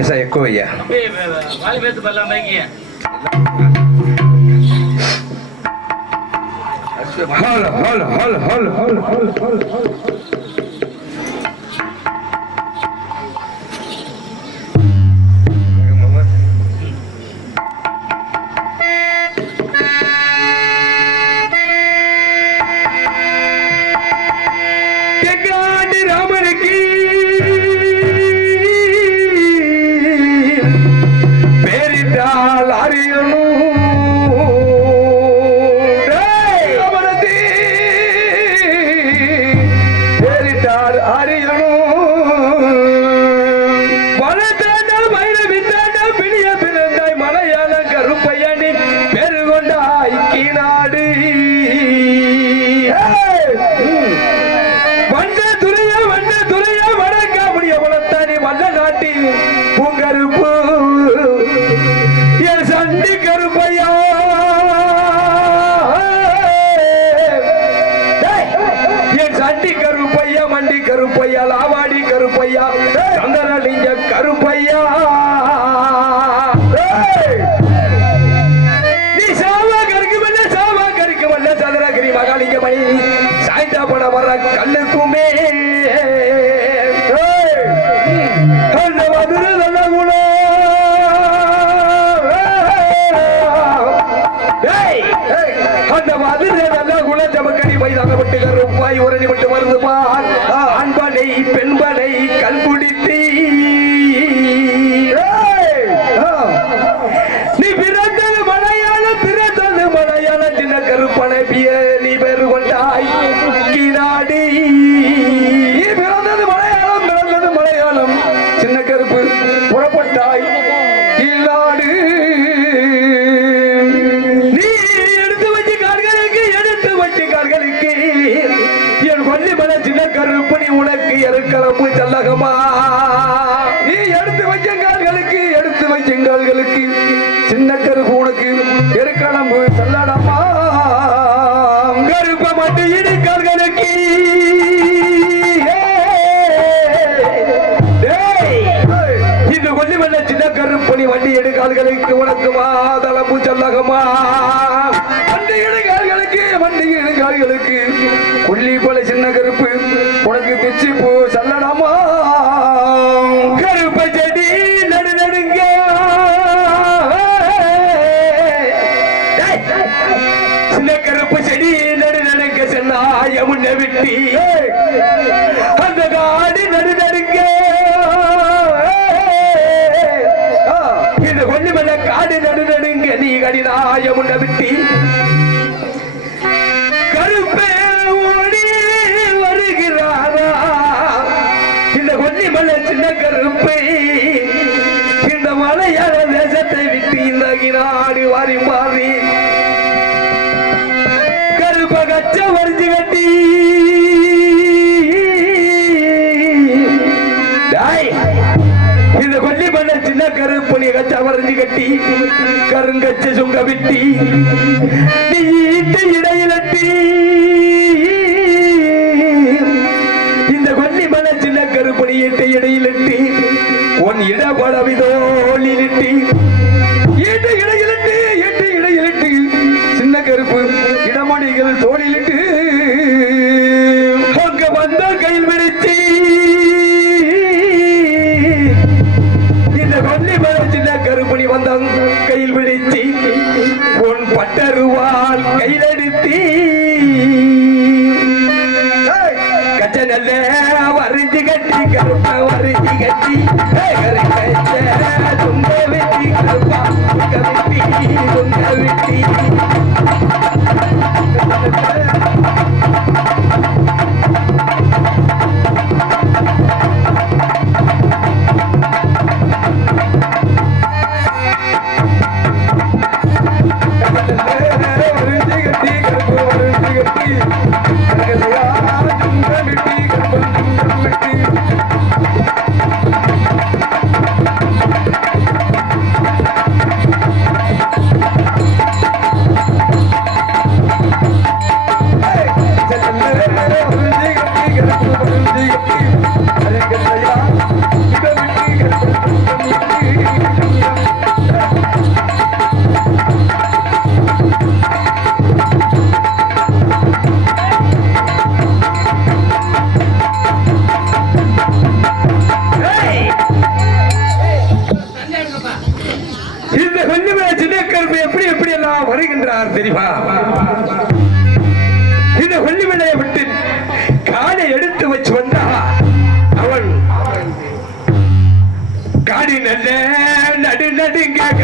esa es cuya. Hola, hola, hola, hola, hola, hola, hola, hola, hola. வயதான விட்டு கருப்பாய் உரணி விட்டு வருந்துவார் ஆண்பனை பெண்பனை கல்குடி போட்டு இந்த இது கொல்லிமல்ல சின்ன கருப்பணி வண்டி எடுக்கார்களுக்கு உனக்கு மாதளம்பு செல்லகமா வண்டி எடுக்கார்களுக்கு வண்டி எடுக்கார்களுக்கு கொல்லி போல சின்ன கருப்பு உனக்கு பிச்சு போ சல்லடாமா? கடிதாய முன்ன விட்டி கருப்பே ஓடி வருகிறாரா? இந்த மலை சின்ன கருப்பை இந்த மலையாள தேசத்தை விட்டு இந்த நாடு வாரிப்பா. கச்சவரஞ்சு கட்டி கருங்கச்ச சுங்க விட்டி நீட்டு இடையிலட்டி.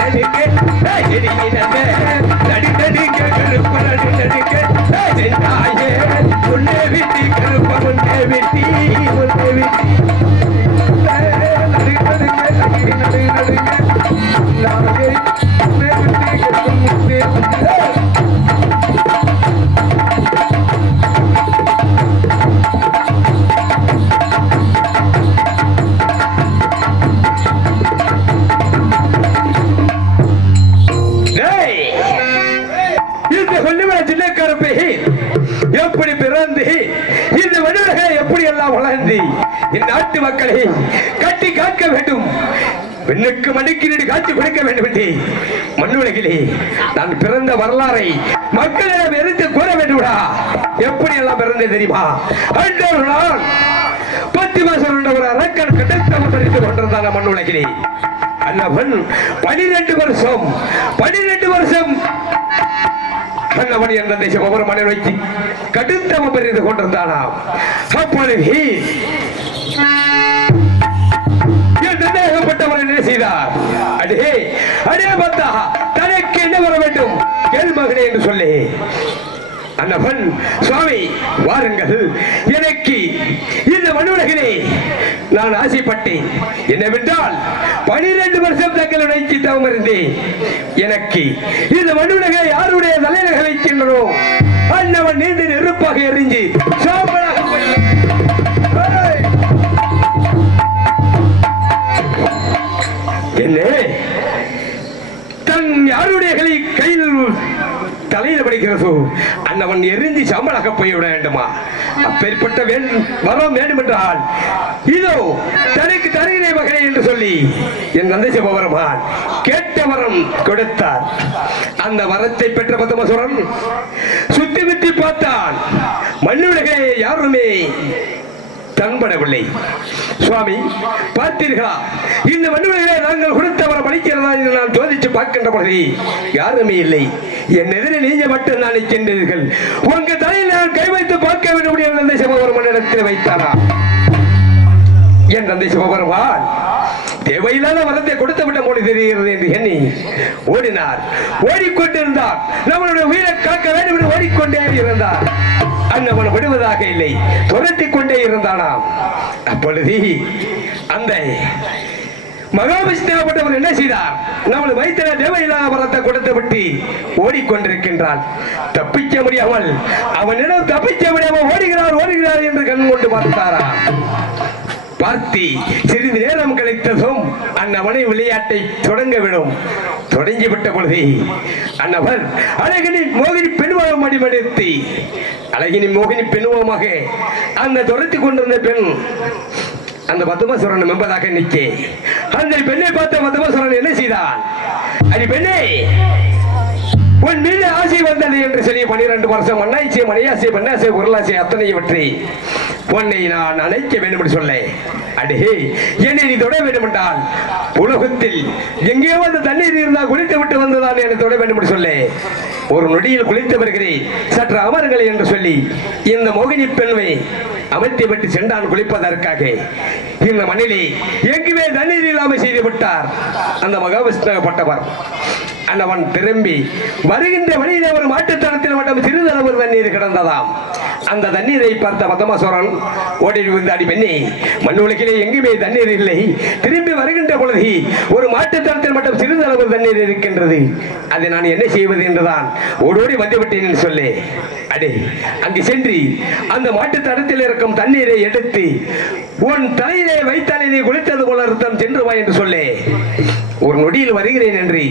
நடிக்க நடிக்க நடிக்க நடிக்க உன்னை விட்டி உன்னை எப்படி பிறந்து இந்த வடிவகை எப்படி எல்லாம் வளர்ந்து இந்நாட்டு மக்களை கட்டி காக்க வேண்டும். பெண்ணுக்கு மடிக்கிறீடு காட்சி கொடுக்க வேண்டும் என்று மண்ணுலகிலே நான் பிறந்த வரலாறை மக்களிடம் எரித்து கூற வேண்டும்டா. எப்படி எல்லாம் பிறந்தது தெரியுமா? அன்று ஒரு நாள் பத்து மாசம் ஒரு அரக்கன் கிடைத்தவன் படித்துக் கொண்டிருந்தான் மண்ணுலகிலே அண்ணவன் பனிரெண்டு வருஷம் பனிரெண்டு வருஷம் அண்ணவன் என்ற தேசம் ஒவ்வொரு மனை வைத்து கடுத்தவன் பெரிந்து கொண்டிருந்தானாம் அப்பொழுது என் என்ன செய்தார்? அடே அடே பார்த்தா தனக்கு என்ன வர வேண்டும்? என் மகனே என்று சொல்லி அண்ணவன் சுவாமி வாருங்கள். எனக்கு இந்த மனுலகிலே நான் ஆசைப்பட்டேன். என்னவென்றால் பனிரெண்டு வருஷம் தங்களுடைய தவம் இருந்தேன். எனக்கு இந்த மனுலகை யாருடைய தலைநகர் வைக்கின்றனோ அண்ணவன் நீண்ட நெருப்பாக எரிஞ்சு சாம்பலாக என்ன? தன் யாருடைய கையில் தலையில படிக்கிறதோ அன்னவன் எரிந்து சாம்பலாக போய்விட வேண்டுமா? அப்பேற்பட்ட வேண்டும் வரம் வேண்டும் என்றால் இதோ தனக்கு தருகிறே மகனே என்று சொல்லி என் தந்தை சிவபெருமான் கேட்ட வரம் கொடுத்தார். அந்த வரத்தை பெற்ற பத்மசுரன் சுத்தி வித்தி பார்த்தான். மண்ணுலகே யாருமே தன்படவில்லை சுவாமி பார்த்தீர்களா? இந்த மண்ணுலகிலே நாங்கள் கொடுத்தவரை படிக்கிறதா என்று நான் சோதித்து பார்க்கின்ற பொழுது யாருமே இல்லை. என் எதிரில் நீங்க மட்டும் நான் நிற்கின்றீர்கள். உங்க தலையில் நான் கை வைத்து பார்க்க வேண்டும் என்று சிவபெருமன் இடத்தில் வைத்தாரா? என் தந்தை சிவபெருமான் தேவையில்லாத வரத்தை கொடுத்து விட்ட போல தெரிகிறது என்று எண்ணி ஓடினார். ஓடிக்கொண்டிருந்தார். நம்மளுடைய உயிரை காக்க வேண்டும் என்று ஓடிக்கொண்டே இருந்தார். அண்ணவன் விடுவதாக இல்லை. துரத்தி கொண்டே இருந்தானாம். அப்பொழுது அந்த மகாவிஷ்ணுவப்பட்டவர் என்ன செய்தார்? நம்மளை வைத்திர தேவையில்லாத வரத்தை கொடுத்து விட்டு ஓடிக்கொண்டிருக்கின்றான். தப்பிக்க முடியாமல் அவனிடம் தப்பிக்க முடியாமல் ஓடுகிறார் ஓடுகிறார் என்று கண் கொண்டு பார்த்தாரா பார்த்தி சிறிது நேரம் கழித்ததும் அந்நவனை விளையாட்டை தொடங்க விடும் தொடங்கிவிட்ட பொழுது அன்னவர் அழகினி மோகினி பெண்வாகம் அடிமடித்து அழகினி மோகினி பெண்வமாக அந்த துரத்தி கொண்டிருந்த பெண் அந்த பத்மசுரன் என்பதாக நிற்கே. அந்த பெண்ணை பார்த்த பத்மசுரன் என்ன செய்தான்? அடி பெண்ணே உன் மீது ஆசை வந்தது என்று சொல்லி பனிரெண்டு வருஷம் மண்ணாய்ச்சி மணியாசி பெண்ணாசை குரலாசி அத்தனை பற்றி உன்னை நான் அணைக்க வேண்டும் என்று சொல்ல அடே என்னை நீ தொட வேண்டும் என்றால் உலகத்தில் எங்கேயோ அந்த தண்ணீர் இருந்தால் குளித்து விட்டு வந்ததான் என்னை தொட வேண்டும் என்று சொல்ல ஒரு நொடியில் குளித்து வருகிறேன். சற்று அமருங்கள் என்று சொல்லி இந்த மோகினி பெண்மை அமர்த்தி விட்டு சென்றான் குளிப்பதற்காக. இந்த மண்ணிலே எங்குமே தண்ணீர் இல்லாமல் செய்து விட்டார் அந்த மகாவிஷ்ணப்பட்டவர் அண்ணவன் திரும்பி வருகின்ற வழியிலே ஒரு மாட்டுத்தனத்தில் மட்டும் சிறிதளவு தண்ணீர் கிடந்ததாம். அந்த தண்ணீரை பார்த்த பதமசோரன் ஓடி விழுந்தாடி பெண்ணி மண் உலகிலே எங்குமே தண்ணீர் இல்லை. திரும்பி வருகின்ற பொழுது ஒரு மாட்டுத்தனத்தில் மட்டும் சிறிதளவு தண்ணீர் இருக்கின்றது. அதை நான் என்ன செய்வது என்றுதான் ஓடோடி வந்துவிட்டேன் என்று சொல்லி. அடே அங்கு சென்று அந்த மாட்டுத்தடத்தில் இருக்கும் தண்ணீரை எடுத்து உன் தலையிலே வைத்தாலே நீ குளித்தது போல அர்த்தம் சென்று வா என்று சொல்லே. ஒரு நொடியில் வருகிறேன் என்று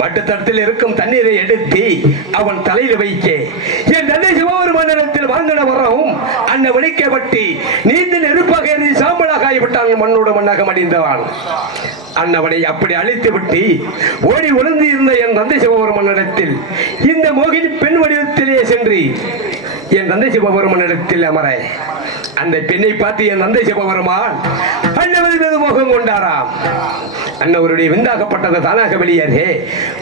மட்டத்தடத்தில் இருக்கும் தண்ணீரை எடுத்து அவன் தலையில் வைக்க. என் தந்தை சிவபெருமானிடத்தில் வாங்கின வரவும் அந்த விழிக்கப்பட்டு நீந்த நெருப்பாக எரிந்து சாம்பலாக ஆகிவிட்டான். மண்ணோடு மண்ணாக மடிந்தவான். அன்னவனை அப்படி அழித்து விட்டு ஓடி ஒளிந்து இருந்த என் தந்தை சிவபெருமனிடத்தில் இந்த மோகினி பெண் வடிவத்திலே சென்று என் தந்தை சிவபெருமனிடத்தில் அமர. அந்த பெண்ணை பார்த்து என் தந்தை சிவபெருமான் அன்னவரின் மீது மோகம் கொண்டாராம். அன்னவருடைய விந்தாகப்பட்டது தானாக வெளியதே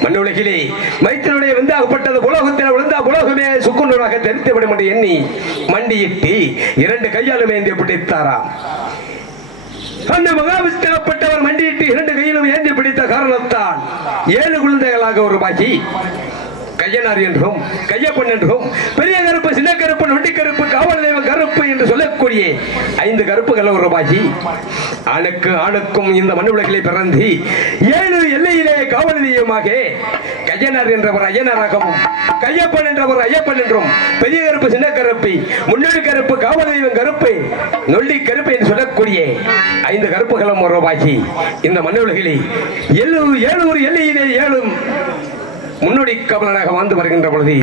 மண்ணுலகிலே மைத்தனுடைய விந்தாகப்பட்டது புலோகத்தில் விழுந்தா புலோகமே சுக்குநூறாக தெரித்து விடும் என்று எண்ணி மண்டியிட்டு இரண்டு கையாலும் ஏந்தி பிடித்தாராம். அந்த மகாவிஷ்ணப்பட்டவர் மண்டியிட்டு இரண்டு கையிலும் ஏந்தி பிடித்த காரணத்தால் ஏழு குழந்தைகளாக உருவாகி கையனார் என்றும் கையப்பன் என்றும் பெரிய கருப்பு சின்ன கருப்பு நொண்டி கருப்பு காவல் தெய்வம் கருப்பு என்று சொல்லக்கூடிய ஐந்து கருப்புகள் உருவாகி ஆணுக்கு ஆணுக்கும் இந்த மண்ணு உலகிலே பிறந்து ஏழு எல்லையிலே காவல் தெய்வமாக கையனார் என்றவர் ஐயனாராகவும் கையப்பன் என்றவர் ஐயப்பன் என்றும் பெரிய கருப்பு சின்ன கருப்பு முன்னோடி கருப்பு காவல் தெய்வம் கருப்பு நொண்டி கருப்பு என்று சொல்லக்கூடிய ஐந்து கருப்புகளும் உருவாகி இந்த மண்ணு உலகிலே ஏழு ஏழூர் எல்லையிலே ஏழும் முன்னோடி கவலனாக வாழ்ந்து வருகின்ற பொழுது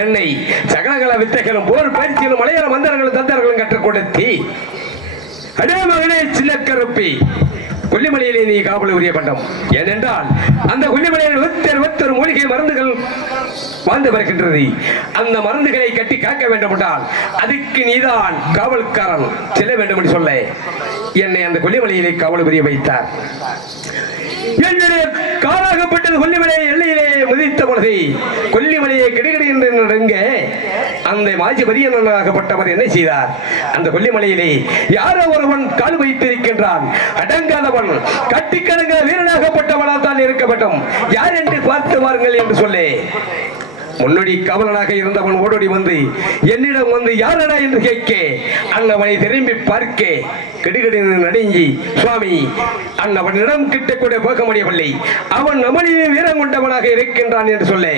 என்னை சகலகல வித்தைகளும் போர் பயிற்சிகளும் மலையாள மந்திரங்களும் தந்தர்களும் கற்றுக் கொடுத்தி அடே மகனே சின்ன கருப்பி கொல்லிமலையிலே நீ காவல் உரிய பண்டம். ஏனென்றால் அந்த கொல்லிமலையில் ஒத்தர் ஒத்தர் மூலிகை மருந்துகள் வாழ்ந்து வருகின்றது. அந்த மருந்துகளை கட்டி காக்க வேண்டும் என்றால் அதுக்கு நீதான் காவல்காரன் செல்ல வேண்டும் என்று சொல்ல என்னை அந்த கொல்லிமலையிலே காவல் புரிய வைத்தார். என்னுடைய காலாகப்பட்டது கொல்லிமலை எல்லையிலே முதித்த பொழுது கொல்லிமலையை கிடுகிடு என்று நடுங்க அந்த மாஜி பரியனாகப்பட்டவர் என்ன செய்தார்? அந்த கொல்லிமலையிலே யாரோ ஒருவன் கால் வைத்திருக்கின்றான். அடங்காதவன் கட்டிக்கடங்க வீரனாகப்பட்டவனால் தான் இருக்க வேண்டும். யார் என்று பார்த்து வாருங்கள் என்று சொல்லி. முன்னோடி கவலனாக இருந்தவன் ஓடோடி வந்து என்னிடம் வந்து யாரடா? என்று கேட்க. அண்ணவனை திரும்பி பார்க்க. கிடுகிடு நடுங்கி சுவாமி அண்ணவனிடம் கிட்டக்கூட போக முடியவில்லை. அவன் நமனிலே வீரம் கொண்டவனாக இருக்கின்றான் என்று சொல்ல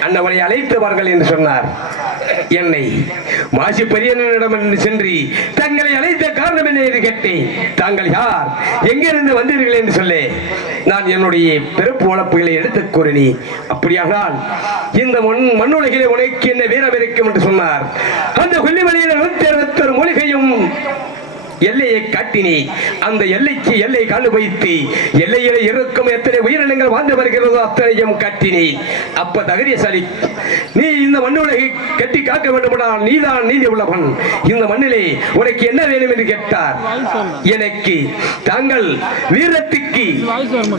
அண்ணவனை அழைத்தவர்கள் என்று சொன்னார். என்னை மாசி பெரியனிடம் சென்று தங்களை அழைத்த காரணம் என்ன என்று கேட்டேன். தாங்கள் யார்? எங்கிருந்து வந்தீர்கள் என்று சொல்ல நான் என்னுடைய பிறப்பு வளப்புகளை எடுத்துக் கூறினி அப்படியானால் இந்த மண் மண்ணுலகிலே உனக்கு என்ன வீரம் இருக்கும் என்று சொன்னார். அந்த கொல்லிமலையில் நூத்தி அறுபத்தொரு மூலிகையும் எல்லையை காட்டினி அந்த எல்லைக்கு எல்லை கண்டு வைத்து எல்லையில இருக்கும் எத்தனை உயிரினங்கள் வாழ்ந்து வருகிறதோ அத்தனையும் காட்டினி. அப்ப தகரியசாலி நீ இந்த மண்ணுலகை கட்டி காக்க வேண்டுமானால் நீதான் நீதி உள்ளவன். இந்த மண்ணிலே உனக்கு என்ன வேணும் என்று கேட்டார். எனக்கு தாங்கள் வீரத்துக்கு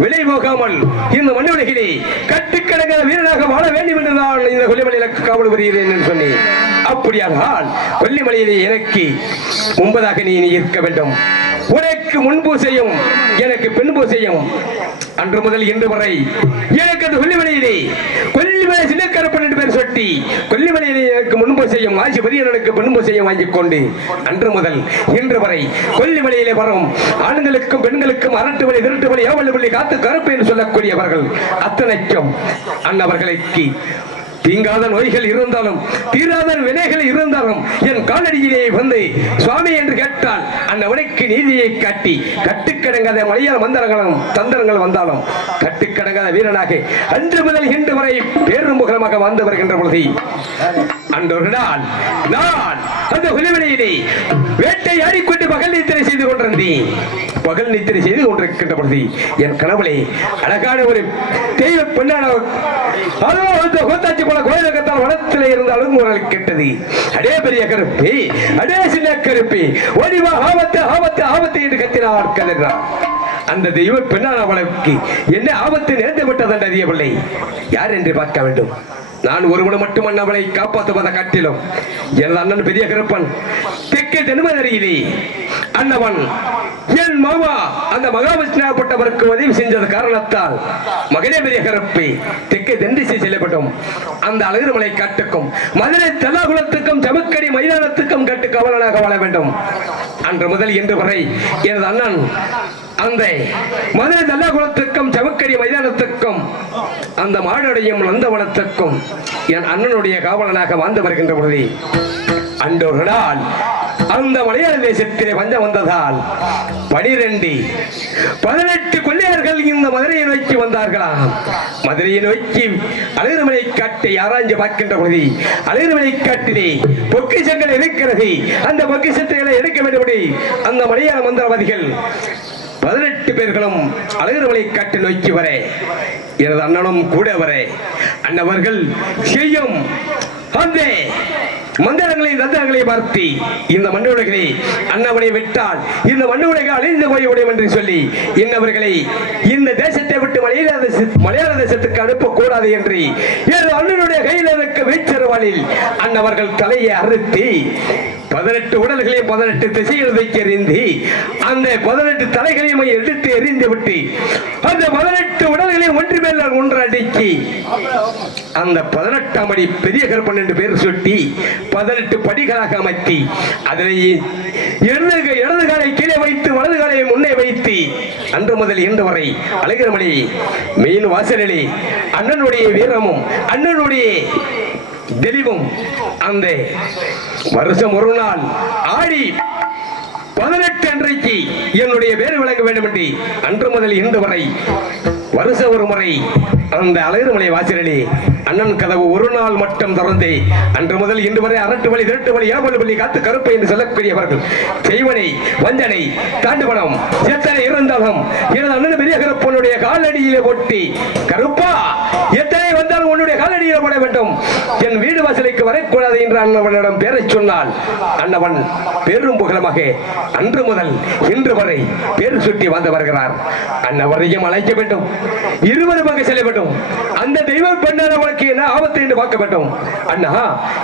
விலை போகாமல் இந்த மண்ணுலகிலே கட்டுக்கடங்க வீரனாக வாழ வேண்டும் என்று நான் இந்த கொல்லிமலையில காவல் புரிகிறேன் என்று சொன்னேன். அப்படியானால் கொல்லிமலையிலே எனக்கு முன்பதாக நீ நீ இருக்க வேண்டும். உனக்கு முன்பு செய்யும் எனக்கு பின்பு செய்யும். அன்று முதல் இன்று வரை எனக்கு அந்த கொல்லிமலையிலே கொல்லிமலை சின்னக்கரப்பன் என்று பேர் சொட்டி கொல்லிமலையிலே எனக்கு முன்பு முன்பூசையும் ஆட்சி பெரியவனுக்கு செய்யும் வாங்கிக் கொண்டு அன்று முதல் இன்று வரை கொல்லிமலையிலே வரும். ஆண்களுக்கும் பெண்களுக்கும் அரட்டு வழி திருட்டு வழி ஏவல் வழி காத்து கருப்பு என்று சொல்லக்கூடியவர்கள் அத்தனைக்கும். அன்னவர்களுக்கு தீங்காத நோய்கள் இருந்தாலும் தீராத வினைகள் இருந்தாலும் என் காலடியிலே வந்து சுவாமி என்று கேட்டால் அந்த உடைக்கு நீதியை காட்டி கட்டுக்கடங்காத மலையாள மந்திரங்களும் தந்திரங்கள் வந்தாலும் கட்டுக்கடங்காத வீரனாக அன்று முதல் இன்று வரை பேருமுகமாக வாழ்ந்து வருகின்ற பொழுது அன்று நாள் நான் அந்த குலிவலையிலே வேட்டையாடி கொண்டு பகல் நித்திரை செய்து கொண்டிருந்தேன். பகல் நித்திரை செய்து கொண்டிருக்கின்ற பொழுது என் கனவுலே அழகான ஒரு தெய்வ பெண்ணான கோத்தாச்சி போல கோயிலகத்தால் வனத்தில் இருந்த அழுங்குரல் கெட்டது. அடே பெரிய கருப்பி அடே சின்ன கருப்பி ஒடிவா ஆபத்து ஆபத்து ஆபத்து என்று கத்தினார் கதறார் அந்த தெய்வ பெண்ணான அவளுக்கு என்ன ஆபத்து நிறைந்து விட்டது என்று அறியவில்லை. யார் என்று பார்க்க வேண்டும். நான் ஒருவனை மட்டும் அண்ணவளை காப்பாற்றுவதை காட்டிலும் எனது அண்ணன் பெரிய கருப்பன் தெற்கே தென்மதரியிலே அண்ணவன் என் மாமா அந்த மகாவிஷ்ணாப்பட்டவருக்கு உதவி செஞ்சது காரணத்தால் மகனே பெரிய தெற்கு தெற்கே தென்திசை செல்லப்பட்டோம் அந்த அழகுமலை காட்டுக்கும் மதுரை தலாகுலத்துக்கும் சமக்கடி மைதானத்துக்கும் கட்டு கவலனாக வாழ வேண்டும். அன்று முதல் இன்று வரை எனது அண்ணன் அந்த மதுரை தல்லாகுளத்துக்கும் சமக்கடி மைதானத்துக்கும் அந்த மாடடையும் நந்தவனத்துக்கும் என் அண்ணனுடைய காவலனாக வாழ்ந்து வருகின்ற பொழுது அன்றொரு அந்த மலையாள தேசத்திலே பஞ்சம் வந்ததால் பனிரெண்டு பதினெட்டு கொள்ளையர்கள் இந்த மதுரையை நோக்கி வந்தார்களாம் மதுரையை நோக்கி அழகுமலை காட்டை ஆராய்ஞ்சு பார்க்கின்ற பொழுது அழகுமலை காட்டிலே பொக்கிஷங்கள் இருக்கிறது. அந்த பொக்கிஷத்தை எடுக்க வேண்டும்படி அந்த மலையாள மந்திரவாதிகள் பதினெட்டு பேர்களும் அழகுமலை காட்டு நோக்கி வர எனது அண்ணனும் கூட வர அண்ணவர்கள் செய்யும் அந்த மந்திரங்களை தந்திரங்களை பார்த்தி இந்த மண்ணு உலகளை அண்ணவனை விட்டால் இந்த மண்ணு உலக அழிந்து போய்விடும் என்று சொல்லி இன்னவர்களை இந்த தேசத்தை விட்டு மலையாள மலையாள தேசத்துக்கு அனுப்பக்கூடாது என்று எனது அண்ணனுடைய கையில் இருக்க வீச்சரவாளில் அண்ணவர்கள் தலையை அறுத்தி பதினெட்டு உடல்களை பதினெட்டு திசையில் வைக்க எறிந்து அந்த பதினெட்டு தலைகளையும் எடுத்து எறிந்து விட்டு அந்த பதினெட்டு உடல்களை ஒன்று மேல் ஒன்று அந்த பதினெட்டாம் அடி பெரிய கருப்பன் என்று சுட்டி பதினெட்டு படிகளாக அமைத்தி அதனை இடது இடது காலை கீழே வைத்து வலது காலை முன்னே வைத்து அன்று முதல் இன்று வரை அழகிரமணி மெயின் வாசலிலே அண்ணனுடைய வீரமும் அண்ணனுடைய தெளிவும் அந்த வருஷம் ஒரு நாள் ஆடி பதினெட்டு அன்றைக்கு என்னுடைய பேர் விளங்க வேண்டும் என்று அன்று முதல் இன்று வரை வருஷ ஒரு முறை அந்த அழகுமலை வாசலிலே அண்ணன் கதவு ஒரு நாள் மட்டும் திறந்தே அன்று முதல் இன்று வரை அரட்டு வழி திரட்டு வழி ஏவல் வழி காத்து கருப்பை என்று சொல்லக்கூடியவர்கள். செய்வனை வஞ்சனை தாண்டுபடம் எத்தனை இருந்தாலும் எனது அண்ணன் பெரிய கருப்பனுடைய காலடியிலே ஒட்டி கருப்பா எத்தனை உன்னுடைய காலடியில் போட வேண்டும். என் வீடு வாசலுக்கு வரக்கூடாது என்று அண்ணவனிடம் பேரை சொன்னால் அண்ணவன் பெரும் புகழமாக அன்று முதல் இன்று வரை பேர் சுட்டி வந்து வருகிறார். அன்னவரையும் அழைக்க வேண்டும். இருபது பங்கு செல்ல வேண்டும். அந்த தெய்வ பெண்ணான உனக்கு என்ன ஆபத்து என்று பார்க்க வேண்டும். அண்ணா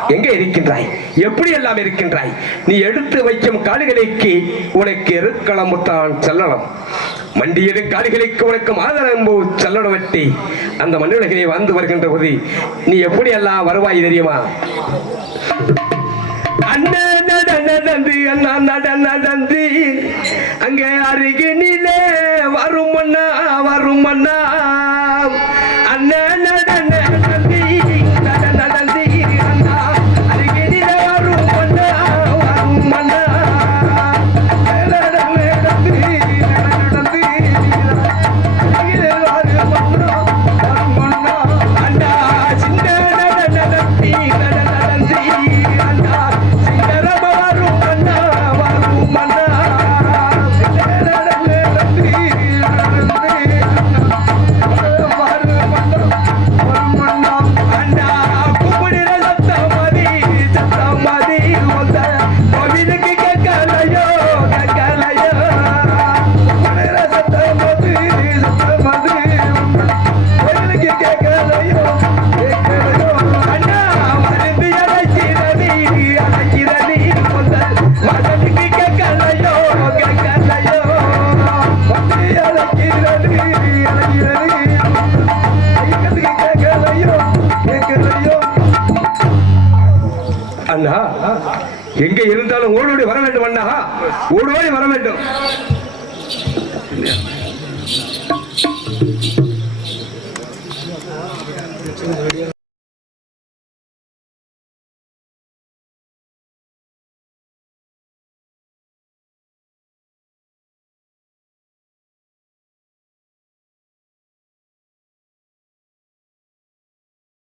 எங்கே இருக்கின்றாய்? எப்படி எல்லாம் இருக்கின்றாய்? நீ எடுத்து வைக்கும் காடுகளுக்கு உனக்கு எருக்களமுத்தான் செல்லணும். மண்டியிடும் காலிகளுக்கு உனக்கு மாதரம்பு சல்லடவட்டி அந்த மண்ணுலகிலே வந்து வருகின்ற போது நீ எப்படி எல்லாம் வருவாய் தெரியுமா? அண்ணா நட அண்ணா நட அங்கே அருகினிலே வரும் அண்ணா வரும் அண்ணா அண்ணா. எங்கே இருந்தாலும் ஓடோடி வர வேண்டும் அண்ணா. ஓடோடி வர வேண்டும்.